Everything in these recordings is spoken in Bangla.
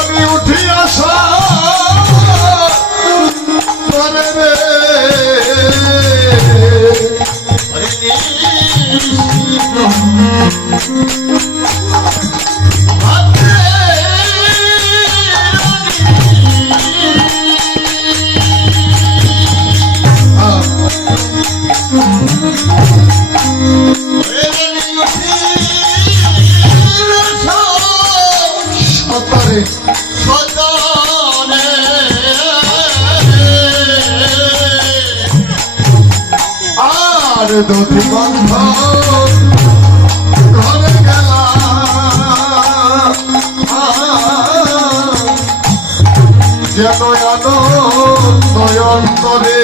আমি উঠি আসা করে রে দধি বন্ধ ঘরে গেলা যেন আনন্দরে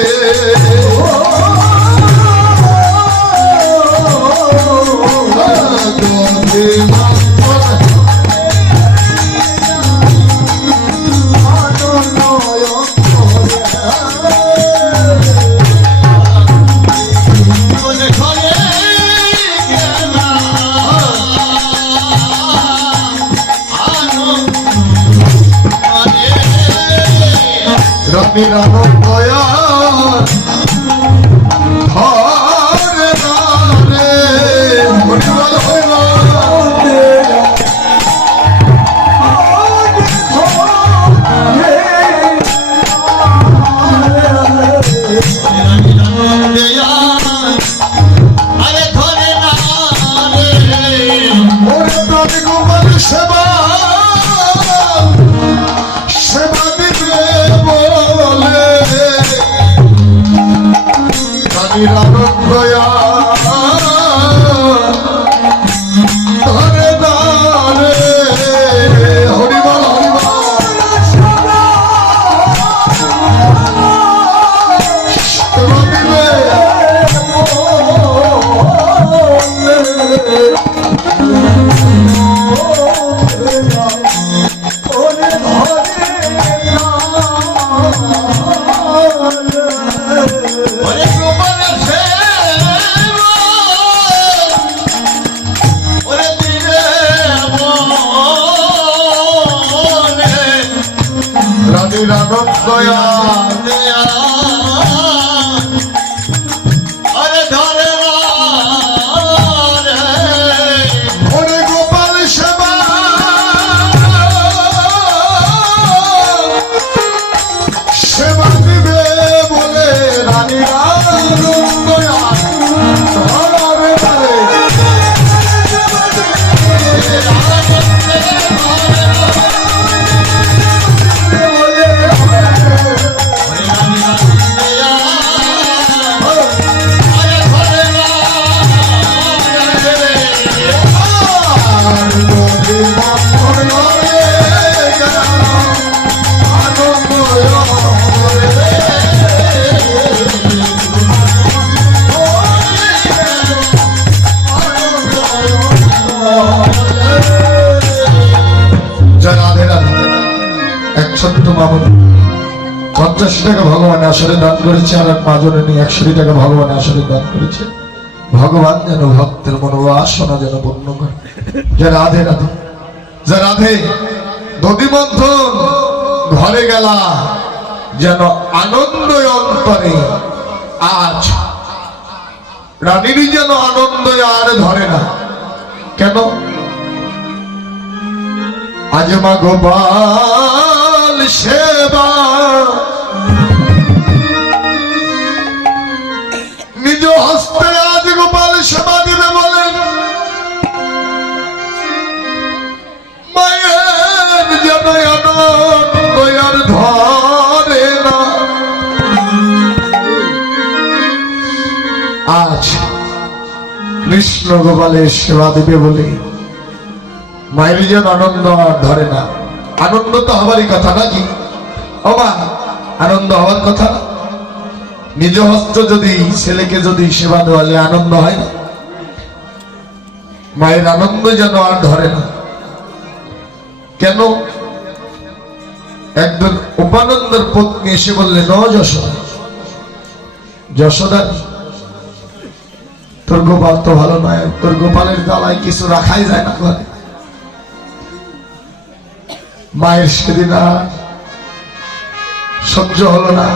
দধি রানন দয়া ধরে রে গোপাল সেবা সেবা দিবে বলে রানন দয়া ধরে রে হরিবল রানন দয়া আরে ধরে ওরে গোপাল সেবা সেবা দিবে বলে রানী রানন দয়া ধরে ছোট্ট মামুন 50 টাকা ভগবান আসলে দান করেছে, আর এক মাজনে নিয়ে 100 টাকা ভগবান আসলে দান করেছে। ভগবান যেন ভক্তের মনোবাসনা যেন পূর্ণ করে। যে রাধে রাধে, যে রাধে দধি মন্থন ঘরে গেলা যেন আনন্দ অন্তরে। আজ রানীর যেন আনন্দ আর ধরে না। কেন? আজ মা গোপাল সেবা নিজ হস্তে আজ গোপাল সেবা দিবে বলেন। মায়ের যেন আনন্দ আর ধরে না। আজ কৃষ্ণ গোপালের সেবা দিবে বলে মায়ের যেন আনন্দ আর ধরে না। আনন্দ তো হবারই কথা নাকি? অবা আনন্দ হওয়ার কথা। নিজ হস্ত যদি ছেলেকে যদি সেবা দেওয়া যায় আনন্দ হয় না? মায়ের আনন্দ যেন আর ধরে না। কেন? একজন উপানন্দের পত্নী এসে বললেন, ন যশোদা, যশোদা তোর গোপাল তো ভালো নয়, তোর গোপালের জ্বালায় কিছু রাখাই যায় না ঘরে। মায়ের সেদিন আর সহ্য হলো না,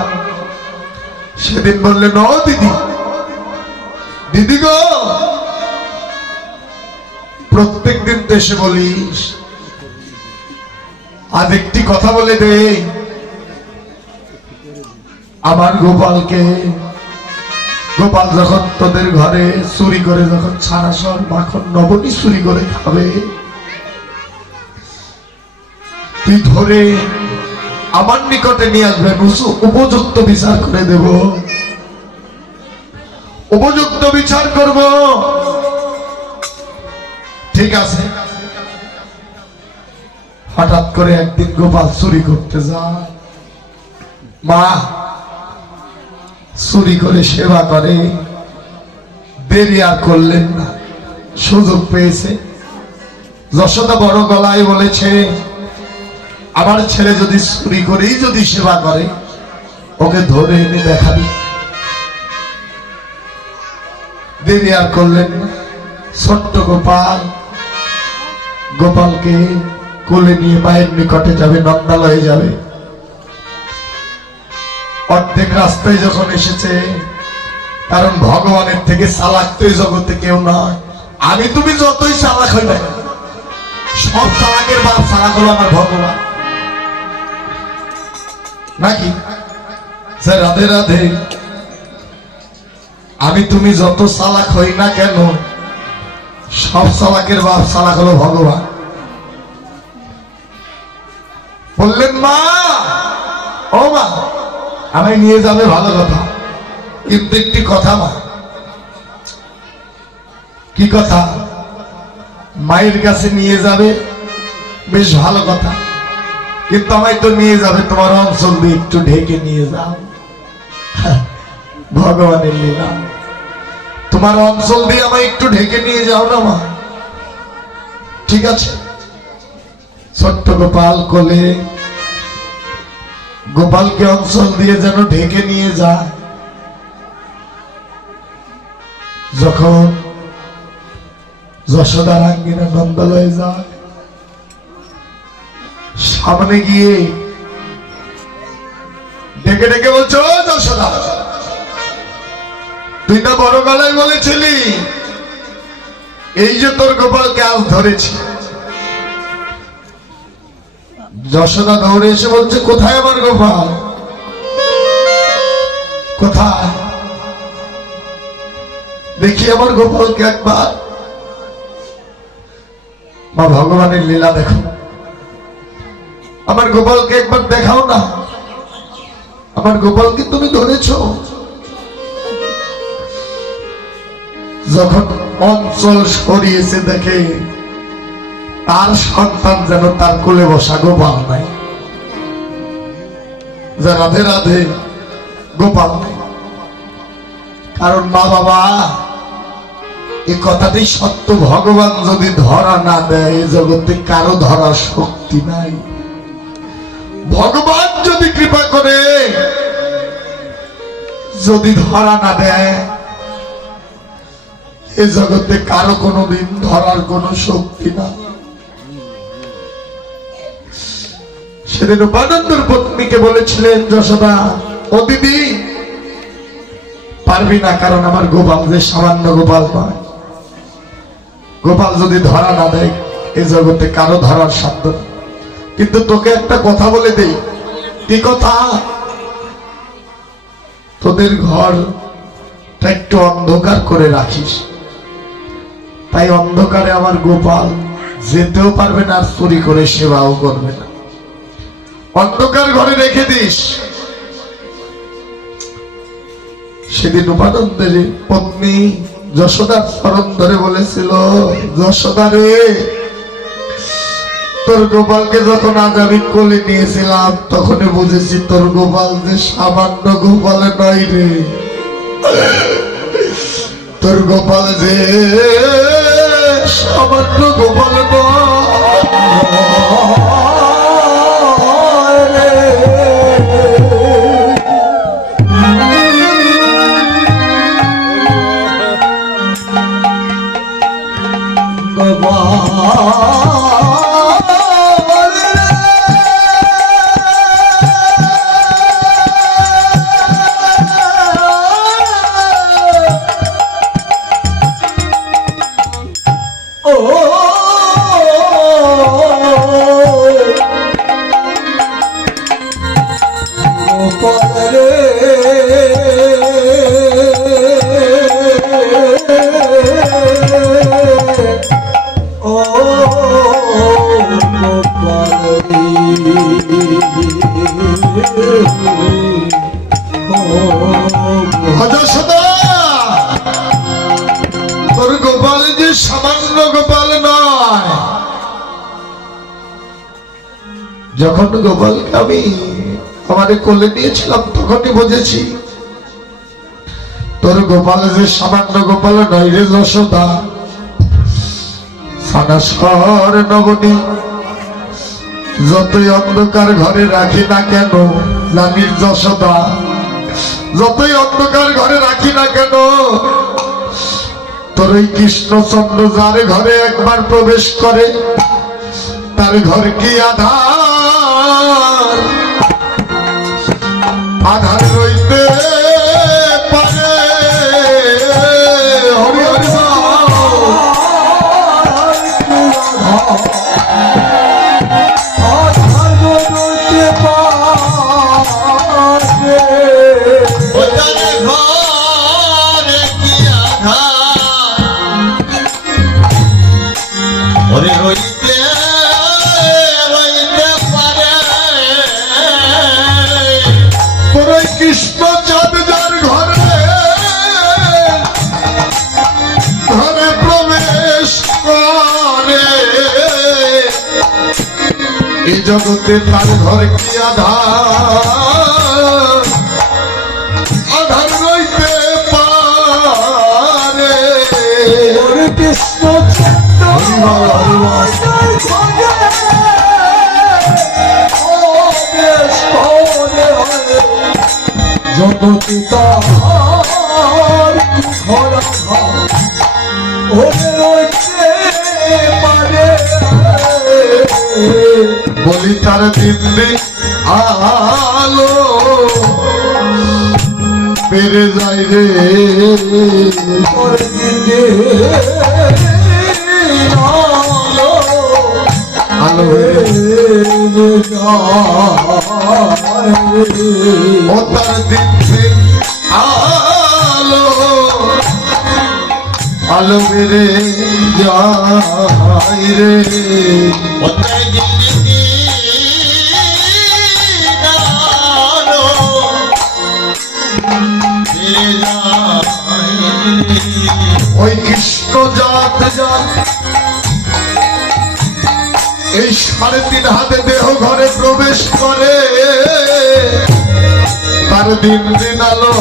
সেদিন বললেন, ও দিদি, দিদি গো, প্রত্যেক দিন তো এসে বলিস, আজ একটি কথা বলে দে, আমার গোপালকে, গোপাল যখন তোদের ঘরে চুরি করে, যখন ছানাসর মাখন নবনী চুরি করে খাবে, তুই ধরে আমার নিকটে নিয়ে আসবেন, উপযুক্ত বিচার করে দেব, উপযুক্ত বিচার করব। ঠিক আছে। হঠাৎ করে একদিন গোপাল চুরি করতে যায়, মা চুরি করে সেবা করে, দেরি আর করলেন না, সুযোগ পেয়েছে। যশোদা বড় গলায় বলেছে, আমার ছেলে যদি চুরি করেই যদি সেবা করে, ওকে ধরে এনে দেখাবি। দেরি আর করলেন না, ছোট্ট গোপাল, গোপালকে কোলে নিয়ে মায়ের নিকটে যাবে, নন্দালয়ে যাবে। অর্ধেক রাস্তায় যখন এসেছে, কারণ ভগবানের থেকে চালাক তো এই জগতে কেউ নয়, আমি তুমি যতই চালাক হই না, সব চালাকের বাপ চালাক হলো আমার ভগবান, নাকি? রাধে রাধে। আমি তুমি যত চালাক হই না কেন, সব চালাকের বাপ চালাক হলো ভগবান। বললেন, মা, ও মা, আমি নিয়ে যাবে ভালো কথা, কিন্তু একটি কথা মা। কি কথা? মায়ের কাছে নিয়ে যাবে, বেশ ভালো কথা, কিন্তু আমায় তো নিয়ে যাবে তোমার অঞ্চল দিয়ে একটু ঢেকে নিয়ে যাও। ভগবানের লীলা, তোমার অঞ্চল দিয়ে আমায় একটু ঢেকে নিয়ে যাও না মা। ঠিক আছে। ছোট্ট গোপাল কোলে, গোপালকে অঞ্চল দিয়ে যেন ঢেকে নিয়ে যায়। যখন যশোদার আঙ্গিনা নন্দালয়ে যায়, সামনে গিয়ে ডেকে ডেকে বলছো, যশোদা, তুই না বড় গলায় বলেছিলি এই যে তোর গোপালকে আজ ধরেছি। যশোদা দৌড়ে এসে বলছে, কোথায় আমার গোপাল, কোথায়? দেখি আমার গোপালকে একবার। মা, ভগবানের লীলা দেখো, আমার গোপালকে একবার দেখাও না, আমার গোপালকে তুমি ধরেছো। যখন অঞ্চল সরিয়েছে, দেখে তার সন্তান যেন তার কোলে বসা গোপাল নাই, যে রাধে রাধে গোপাল নাই। কারণ মা বাবা, এই কথাটি সত্য, ভগবান যদি ধরা না দেয়, এই জগতে কারো ধরার শক্তি নাই। ভগবান যদি কৃপা করে, যদি ধরা না দেয়, এই জগতে কারো কোনোদিন ধরার কোনো শক্তি না। সেদিন উপানন্দর পত্নীকে বলেছিলেন যশোদা, ও দিদি, পারবি না, কারণ আমার গোপাল যে সামান্য গোপাল নয়। গোপাল যদি ধরা না দেয়, এই জগতে কারো ধরার সাধ্য নেই। কিন্তু তোকে একটা কথা বলে দেই। কি কথা? তোদের ঘরটা একটু অন্ধকার করে রাখিস, তাই অন্ধকারে আমার গোপাল যেতেও পারবে না, আর চুরি করে সেবাও করবে না। অন্ধকার ঘরে রেখে দিস। সেদিন উপানন্দের পত্নী যশোদার চরণ ধরে বলেছিল, যশোদা রে, তোর গোপালকে যখন আজ আমি কোলে নিয়েছিলাম, তখনই বুঝেছি তোর গোপাল যে সামান্য গোপালে নয় রে, তোর গোপাল যে সামান্য গোপালে নয়। তোর গোপাল যে সামান্য গোপাল নয়। যখন গোপালকে আমি আমাদের কোলে নিয়েছিলাম তখনই বুঝেছি তোর গোপাল যে সামান্য গোপাল নয় রে যশোদা। সানাসর নবনী যতই অন্ধকার ঘরে রাখি না কেন রানীর যশোদা, যতই অন্ধকার ঘরে রাখি না কেন তোর ওই কৃষ্ণচন্দ্র যার ঘরে একবার প্রবেশ করে তার ঘর কি আধার আধার রইতে পারে। হরি হরি কৃষ্ণ চাঁদ যার ঘরে ঘরে প্রবেশ করে এই জগতে তার ঘর কি আধার আধার রইতে পারে। কৃষ্ণ জগতি তার বলি তার দিব্যি আলো পেরে যায় রে আলো ও তার দিব্যি আলো আলো মেরে যাই রে ও তার দিব্যি আলো মেরে যাই ওই কৃষ্ণ জাত জাত এই 3.5 হাতে দেহ ঘরে প্রবেশ করে তার দিন দিন আলো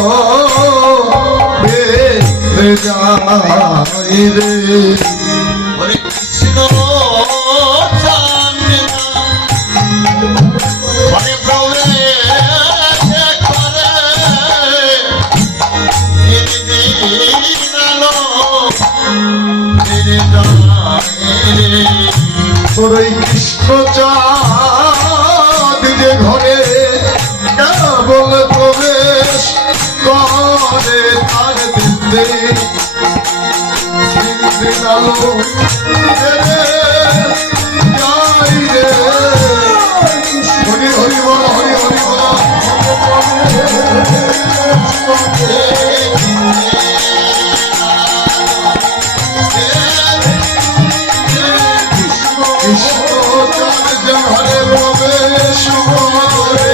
বেড়ে যায় রে। হরে কৃষ্ণ ঘরে প্রবেশ করে দিন আলো বেড়ে যায়। তোর এই কৃষ্ণ চাঁদ যে ঘরে কেবল প্রবেশ করে তার দিতে আলো যাই রে। হরি হরি বল হরি হরি বল ঘরে প্রবেশ করে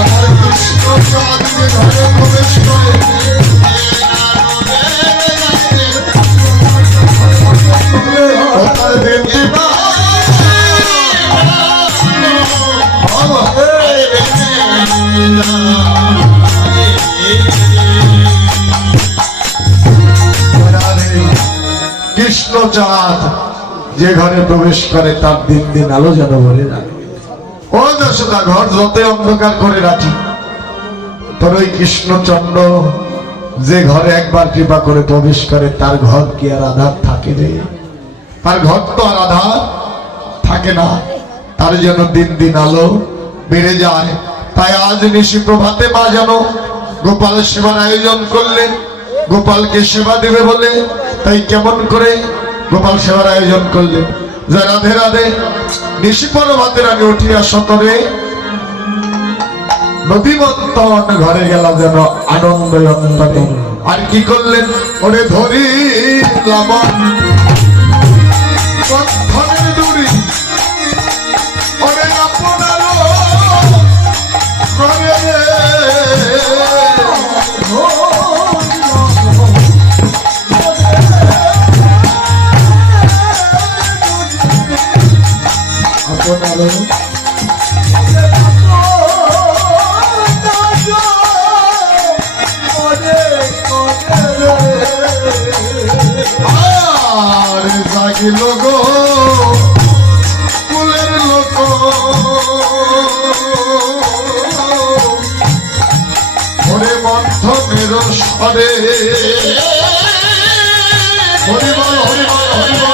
আমার কৃষ্ণ চাঁদ ঘরে প্রবেশ করে কৃষ্ণ চাঁদ যে ঘরে প্রবেশ করে তার দিন দিন আলো যেন ভরে যায়। ও যশোদা ঘর যতই অন্ধকার করে রাখি তোর ওই কৃষ্ণচন্দ্র যে ঘরে একবার কৃপা করে প্রবেশ করে তার ঘর কি আর আধার থাকে রে? তার ঘর তো আর আধার থাকে না, তার জন্য দিন দিন আলো বেড়ে যায়। তাই আজ নিশি প্রভাতে মা যেন গোপাল সেবার আয়োজন করলেন, গোপালকে সেবা দেবে বলে। তাই কেমন করে গোপাল সেবার আয়োজন করলেন? যে রাধে রাধে নিশি প্রভাতে রানী উঠিয়া সতরে নদীমন্তন ঘরে গেল যেন আনন্দ অন্তরে। আর কি করলেন? ওরে ধরি লাবণ বন্ধনের দড়ি, ওরে আপনার ঘরে আপনার লোক কুলের লোক ওরে মন্থনের স্বরে হরিবল হরিবল হরিবল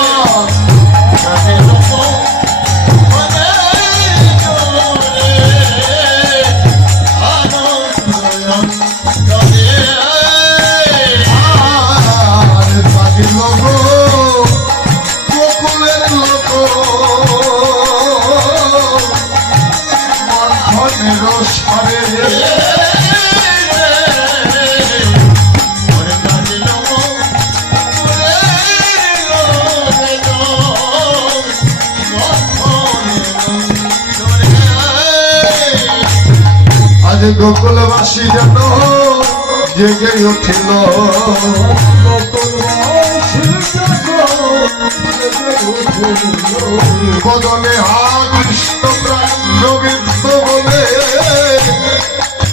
গোকুলবাসী যেন জেগে উঠিল, বদনে হা কৃষ্ণ প্রাণ গোবিন্দ বলে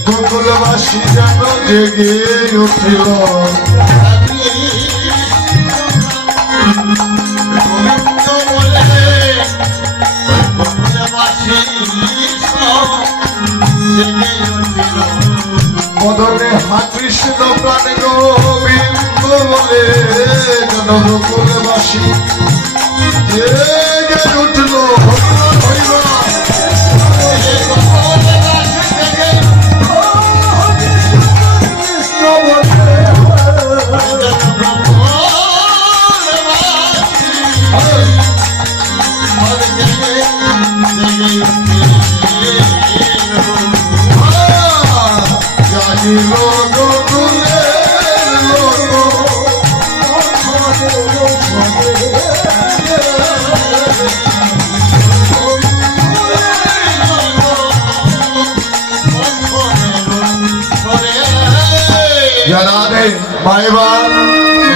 গোকুলবাসী যেন জেগে উঠিল। বদনে হা কৃষ্ণ প্রাণ গোবিন্দ বলে যেন গোকুলবাসী জেগে উঠল।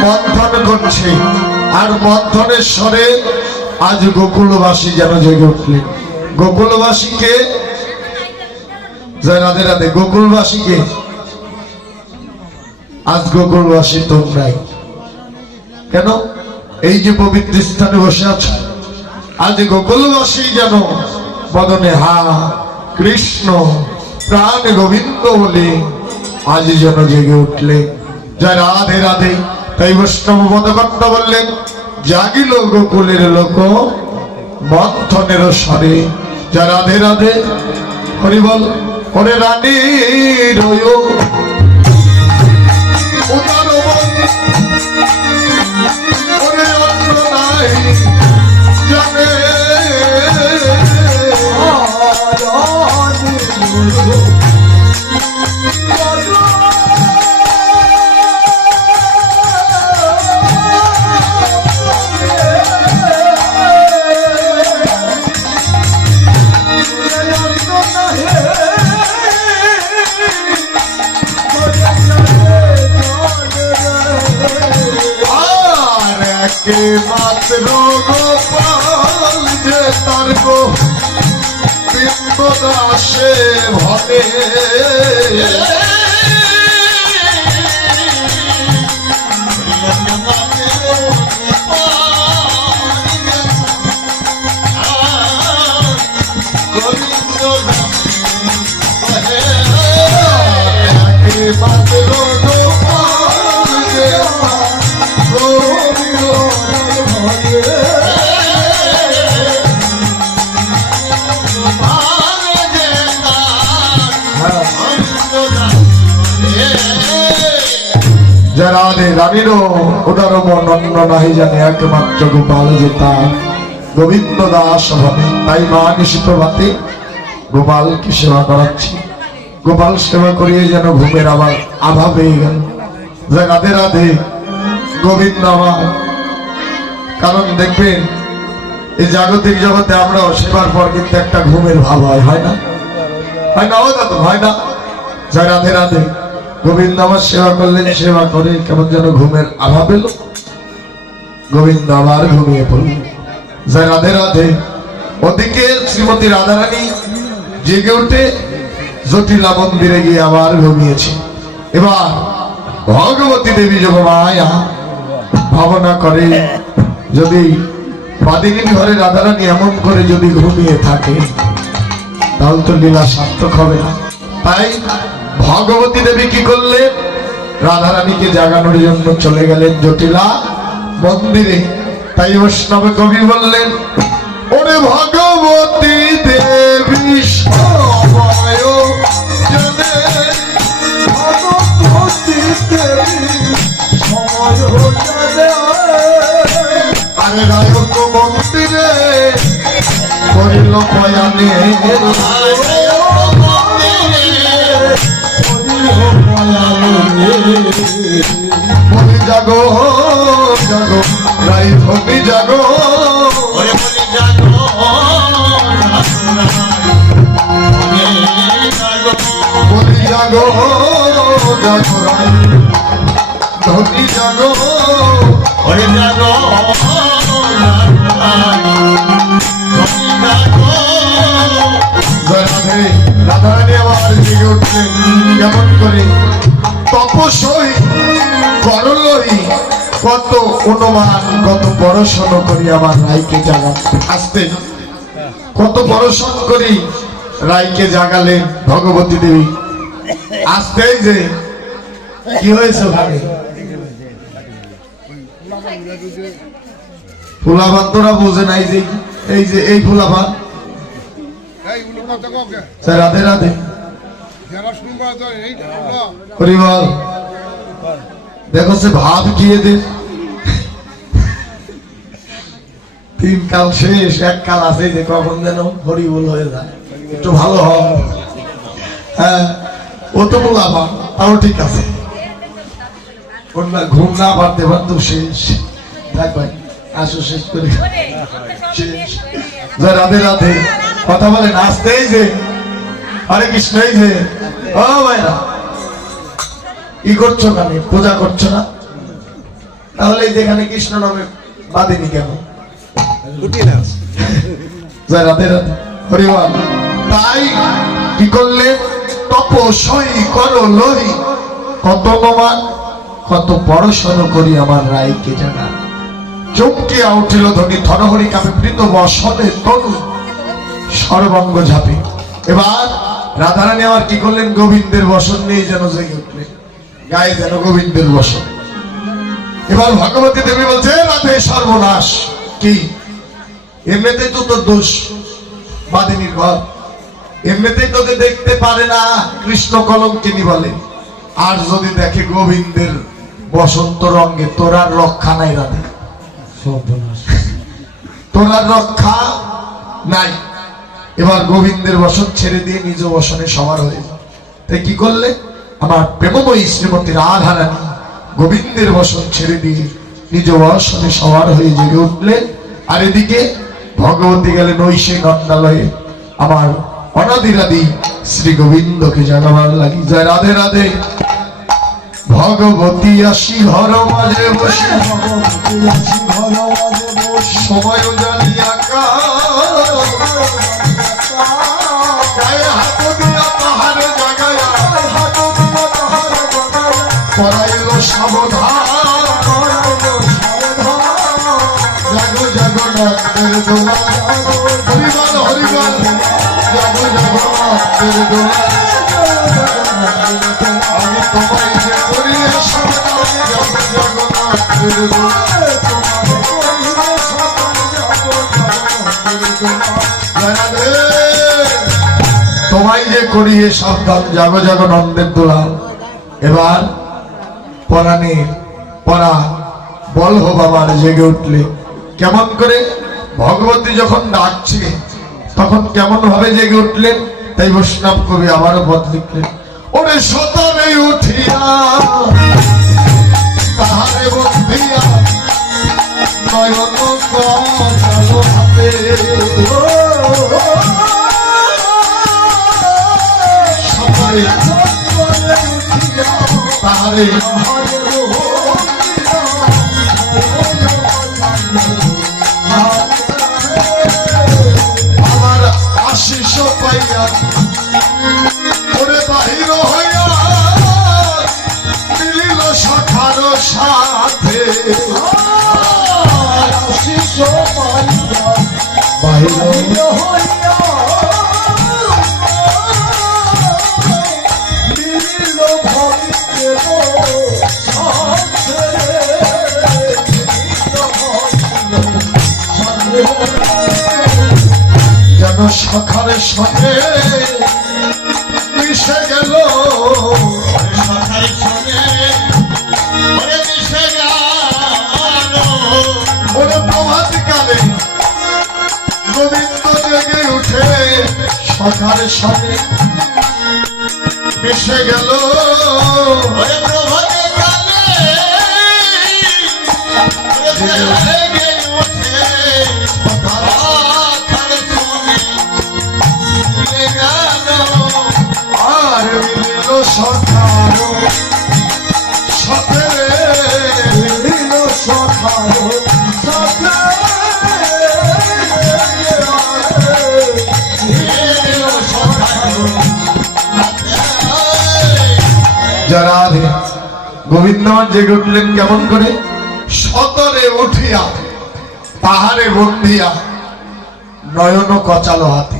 মন্থন করছে আর মন্থনের স্বরে আজ গোকুলবাসী যেন জেগে উঠলেন। গোকুলবাসীকে রাধে রাধে গোকুলবাসীকে আজ গোকুলবাসী তোমরাই কেন এই যে পবিত্র স্থানে বসে আছো, আজ গোকুলবাসী যেন বদনে হা কৃষ্ণ প্রাণ গোবিন্দ বলে আজ যেন জেগে উঠলে। জয় রাধে রাধে। তাই বৈষ্ণব পদকর্ত বললেন, জাগিল গোকুলের লোক মন্থনের স্বরে। জয় রাধে রাধে হরিবল। ওরে রানী রয় উদার ওরে অন্য নাই জানে মাত্র গোপাল যে তার গোবিন্দ দাসে ভবে মাত্র গোপাল যা রাধে রানীরও উদার মনন্য নাহি জানে একমাত্র গোপাল যে তার গোবিন্দ দাস হবে। তাই মা নিশি প্রভাতে গোপালকে সেবা করাচ্ছি। গোপাল সেবা করিয়ে যেন ঘুমের আবার আভা পেয়ে গেল। যা রাধে রাধে গোবিন্দ আমার। কারণ দেখবেন এই জাগতিক জগতে আমরাও সেবার পর কিন্তু একটা ঘুমের ভাব হয় না? হয় না? ওটা তো হয় না। যা রাধে রাধে গোবিন্দ আমার সেবা করলেন, সেবা করে কেমন যেন ঘুমের আভা পেল। গোবিন্দ আবার ঘুমিয়ে পড়ল। যা রাধে রাধে ওদিকে শ্রীমতী রাধারানী জেগে উঠে জটিলা মন্দিরে গিয়ে আবার ঘুমিয়েছে। এবার ভগবতী দেবী যোগমায়া ভাবনা করে, যদি বাদিনীর ঘরে রাধারানী এমন করে যদি ঘুমিয়ে থাকে তাহলে তো লীলা সার্থক হবে না। তাই ভগবতী দেবী কি করলেন? রাধারানীকে জাগানোর জন্য চলে গেলেন জটিলা মন্দিরে। তাই বৈষ্ণব কবি বললেন, ওরে ভগবতী দেবী সময় জানে, ভগবতী দেবী সময় জানে, আরে রায়ক মন্দিরে করিল পয়ানে, বলি জাগো জাগো রাই ধনি জাগো, বলি জাগো জাগো রাই ধনি জাগো, বলি জাগো রাধারানী আবার জেগে উঠলেন। কেমন করে? তপস্বই করলই কত অনুমান, কত পড়াশোনা করি আমার রাইকে জাগান। আসতে কত পড়াশোনা করি রাইকে জাগালেন ভগবতী দেবী। আসতেই যে কি হয়েছে ভাবে ফুলাবান তোরা বোঝে নাই যে এই যে এই ফুলাবান। রাধে রাধে দেখো সে ভাব কি এদের, তিন কাল শেষ, এক কাল আছে যে কখন যেন হরিবল হয়ে যায়। একটু ভালো হয়। হ্যাঁ ও তো বলাবা তাও ঠিক আছে, ঘুম না পারতে পারতো শেষ। দেখ ভাই আসো শেষ করে শেষ। রাধে রাধে কথা বলে নাচতেই যে হরে কৃষ্ণ। এই যে ও ভাইরা কি করছো? কেন পূজা করছো না? তাহলে যেখানে কৃষ্ণ নামে বাদিনী কেন? রাধে রাধে হরিবল। তাই কি করলে? তপস্বই করো লই কত নমান, কত পড়াশোনা করি আমার রাইকে জানা। চমকিয়া উঠিল ধনী থরহরি কাপে প্রীত বসনে তনু সর্বাঙ্গ ঝাপে। এবার রাধারানী আবার কি করলেন? গোবিন্দের বসন নিয়ে যেন জেগে উঠলেন, গায়ে যেন গোবিন্দের বসন। এবার ভগবতী দেবী বলছে, রাধে সর্বনাশ। কি? এমনিতেই তো তোর দোষ, বাদিনীর ঘর, এমনিতেই তোকে দেখতে পারে না, কৃষ্ণ কলঙ্কিনী বলে। আর যদি দেখে গোবিন্দের বসন্ত রঙে, তোর আর রক্ষা নাই রাধে, তোর আর রক্ষা নাই। এবার গোবিন্দের বসন ছেড়ে দিয়ে নিজ বসনে সবার হয়ে যায়। তাই কি করলে? আমার প্রেমময়ী শ্রীমতী রাধারানী গোবিন্দের বসন ছেড়ে দিয়ে নিজ বসনে সবার হয়ে জেগে উঠলে। আর এদিকে ভগবতী গেলেন ঐশে নন্দালয়ে আমার অনাদিরাদি শ্রী গোবিন্দকে জাগাবার লাগি। জয় রাধে রাধে। ভগবতী আসি ঘর মাঝে বসে, সময় জানিয়া করাইল সাবধান, জাগো জগন্নাথের দোলা, হরিবল হরিবল, জাগো জগন্নাথের দোলা। আমি তোমায় যে করি সাবধান, জাগো জগন্নাথের দোলা। তোমায় যে করি সাবধান, জাগো জগন্নাথের দোলা। এবার পরাণের পরা বলহ বাবার জেগে উঠলে কেমন করে ভগবতী যখন ডাকছে তখন কেমন ভাবে জেগে উঠলেন তাই বৈষ্ণব কবি আবারও পদ লিখলেন ওরে সতরে উঠিয়া তাহারে বন্ধিয়া নয়ন কালো হাতে সতরে উঠিয়া তাহারে আমার আশিস পাইয়া ওরে বাহির হইয়া মিলিল সখার সাথে আশিস পাইয়া বাহির হইয়া মিলিল ভক্তের যেন সখারের সঙ্গে মিশে গেল ওরে প্রভাত কালে গোবিন্দ জেগে উঠে সখারের সঙ্গে মিশে গেল আর মিলিল সখার সাথে মিলিল সখার সাথে যারা গোবিন্দ জেগে উঠলেন কেমন করে সতরে উঠিয়া পাহাড়ে বন্ধিয়া নয়ন কচালো হাতে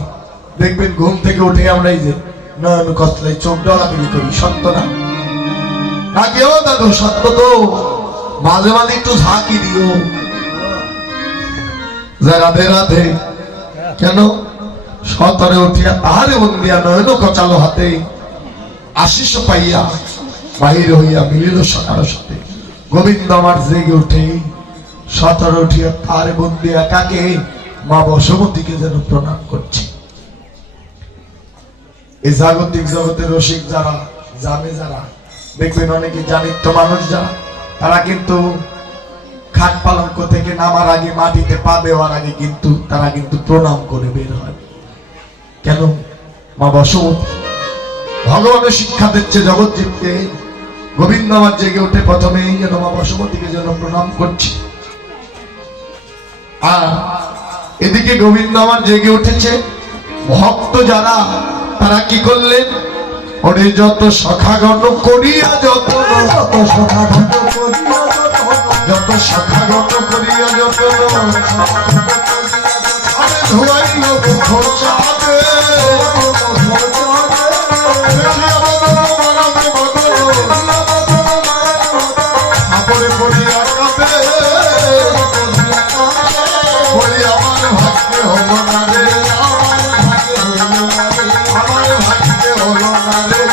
দেখবেন ঘুম থেকে উঠে আমরা এই যে নয়ন কচলাই চোখ ডলাবিলি করি সত্য না নাকি ও দাদু সত্য তো মাঝে মাঝে একটু ঝাঁকি দিও যা রাধে রাধে কেন সতরে উঠিয়া পাহাড়ে বন্ধিয়া নয়ন কচালো হাতে আশিস পাইয়া বাহির হইয়া মিলিল সখার সাথে গোবিন্দ আমার জেগে উঠে সতরে উঠিয়া পাহাড়ে বন্ধিয়া কাকে মা বসুমতীকে যেন প্রণাম করছে এই জাগতিক জগতের রসিক যারা জানে যারা দেখবেন অনেকে জানিত মানুষ যারা তারা কিন্তু খাট পালঙ্ক থেকে নামার আগে মাটিতে পা দেওয়ার আগে কিন্তু তারা কিন্তু প্রণাম করে বের হয় কেন মা বসুমতী ভগবানের শিক্ষা দিচ্ছে জগৎজীবকে গোবিন্দ আমার জেগে উঠে প্রথমেই যেন মা বসুমতীকে যেন প্রণাম করছে আর এদিকে গোবিন্দ আমার জেগে উঠেছে ভক্ত যারা তারা কি করলেন ওরে যত সখাগণ করিয়া যত সখাগণ করিয়া যত ধুয়াইল খোঁচাবে আপরে পড়িয়া কাঁদে বলি আমার ভাগ্যে হলো না রে আমার ভাগ্যে হলো না রে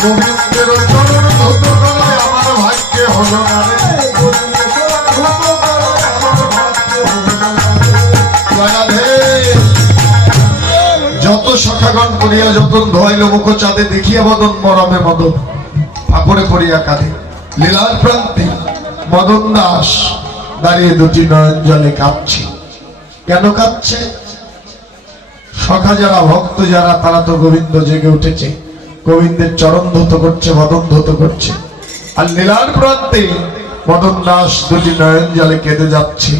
গোবিন্দের চরণ ধুত করে আমার ভাগ্যে হলো না রে যত সখাগণ করিয়া যতন ধোয়াইল মুখ চাঁদে দেখিয়া মদন মরমে মদন ফাপড়ে পড়িয়া কাঁদে লীলার প্রান্তে মদন দাস দাঁড়িয়ে দুটি নয়ন জলে কাঁদছে কেন কাঁদছে সখা যারা ভক্ত যারা তারা তো গোবিন্দ জেগে উঠেছে গোবিন্দের চরণ ধৌত করছে মদন ধৌত করছে আর লীলার প্রান্তে মদন দাস দুটি নয়ন জলে কেঁদে যাচ্ছে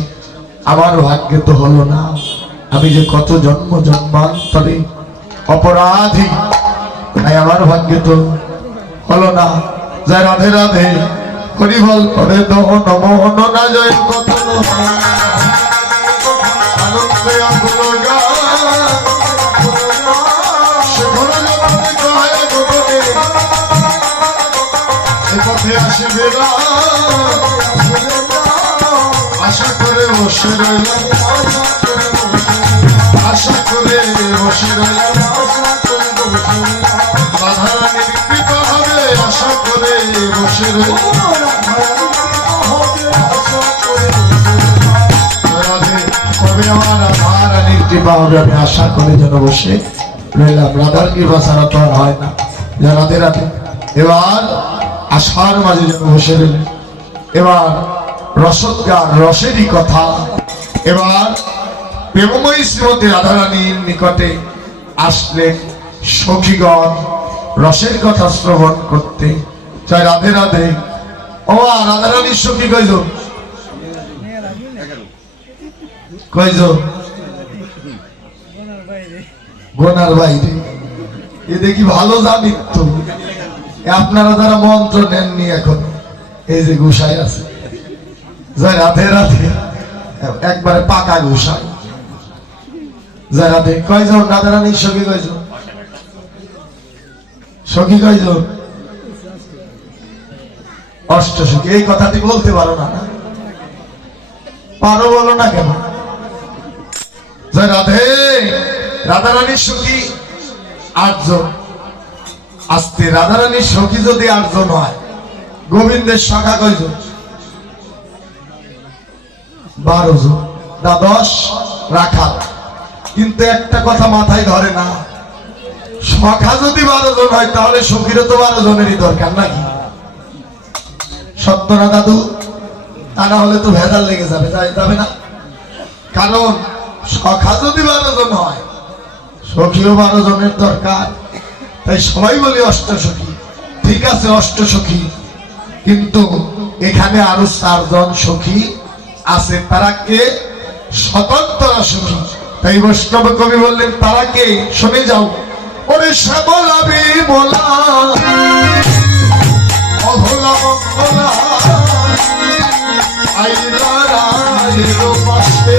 আমার ভাগ্যে তো হলো না আমি যে কত জন্ম জন্মান্তরে অপরাধী তাই আমার ভাগ্যে তো হলো না জয় রাধে রাধে হরিবল করে দহন মোহন না জয় কত আনন্দে আকুল পথে আসবে আশা করে বসে রইলাম আশা করে বসে রইলাম রাধারানীর কৃপা হবে বসে রে কবে আমার রাধারানীর কৃপা হবে আমি আশা করে যেন বসে রইলাম। রাধার কৃপা ছাড়া তো আর হয় না। রাধে রাধে। এবার আশার মাঝে যেন বসে রইলেন। এবার রসদগার রসেরই কথা। এবার প্রেমময়ী শ্রীমতী রাধারানীর নিকটে আসলেন সখীগণ রসের কথা শ্রবণ করতে। চাই রাধে রাধে। ও রাধারানীর সখী কয়জন? কয়জন? গোনার বাইরে। এ দেখি ভালো জানি তো। আপনারা যারা মন্ত্র নেননি এখন এই যে গোসাই আছে জয় রাধে রাধে একবারে পাকা গোসাই জয় রাধে। কয়জন রাধারানীর সখী কয়জন? সখী কয়জন? অষ্টসখী। এই কথাটি বলতে পারো না? পারো বলো না কেন? জয় রাধে। রাধারানীর সখী 8 জন। আস্তে রাধারানীর সখী যদি 8 জন হয় গোবিন্দের শাখা কয়জন? 12 জন। 10 রাখাল। কিন্তু একটা কথা মাথায় ধরে না, সখা যদি 12 জন হয় তাহলে সখীরও তো 12 জনেরই দরকার নাকি? সত্য না দাদু? তা না হলে তো ভেজাল লেগে যাবে, যাবে না? কারণ সখা যদি 12 জন হয় সখীও 12 জনের দরকার। তাই সবাই বলি অষ্টসখী। ঠিক আছে অষ্টসখী, কিন্তু এখানে আরো 4 জন সখী আছে। তারা কে? স্বতন্ত্র সখী। তাই বৈষ্ণব কবি বললেন তারা কে? শুনে যাও। ওরে শ্যামলাবি বলা অভোলা মঙ্গলা আইরা রায়ের পাশে